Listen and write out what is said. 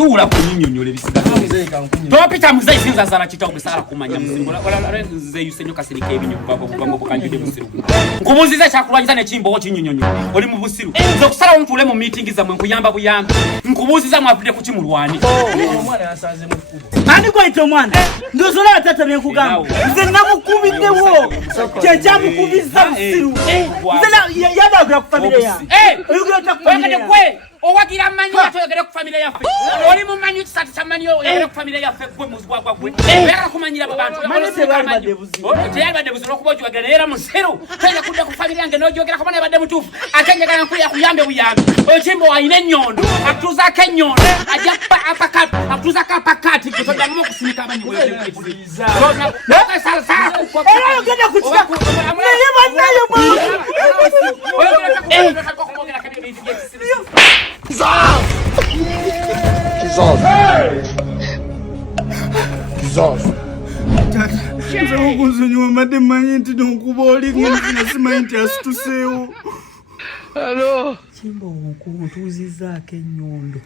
tuula kunyinyonyola ebisiga topita muzeyi sinza zala kitao besala kumanya musiru wala zeyi senyo kasirike ebinyo babo bukanjide musiru nkubuziza kyakulwanyiza ne chimbo ochinyonyonyo oli mu busiru nzo kusala omutule mu meeting za mwe nkuyamba buyamba nkubuziza mwapide ku kimulwani omwana yasanze mu kubo ani kwaita omwana ndozola atata byekugamba nze namukubiddewo kyekyamukubiza musiru nze yabagula ku famire ya owagira manyi atogere ku family yaffe oli mu manyi kisatu kya manyi oyogere ku family yaffe gwe muzwa gwa gwe era kumanyira abantu teyali badde buziro kuba ojogera era musiru tayina kudda ku family yange n'ojogera ko bane badde mutuufu atenjagala nkuya kuyambe buyambe ochimbo ayina enyondo atuzako enyondo ajja apakati atuzako apakati kutoddamu okusinika amanyi weekiziza oyogera ku kitako naye bannayo Nze okunzonyiwa madde mmanyi nti nonkuba oli ngenzina simanyi nti asituseewo. Alo. Chimbo nkuntuuzizaako ennyondo.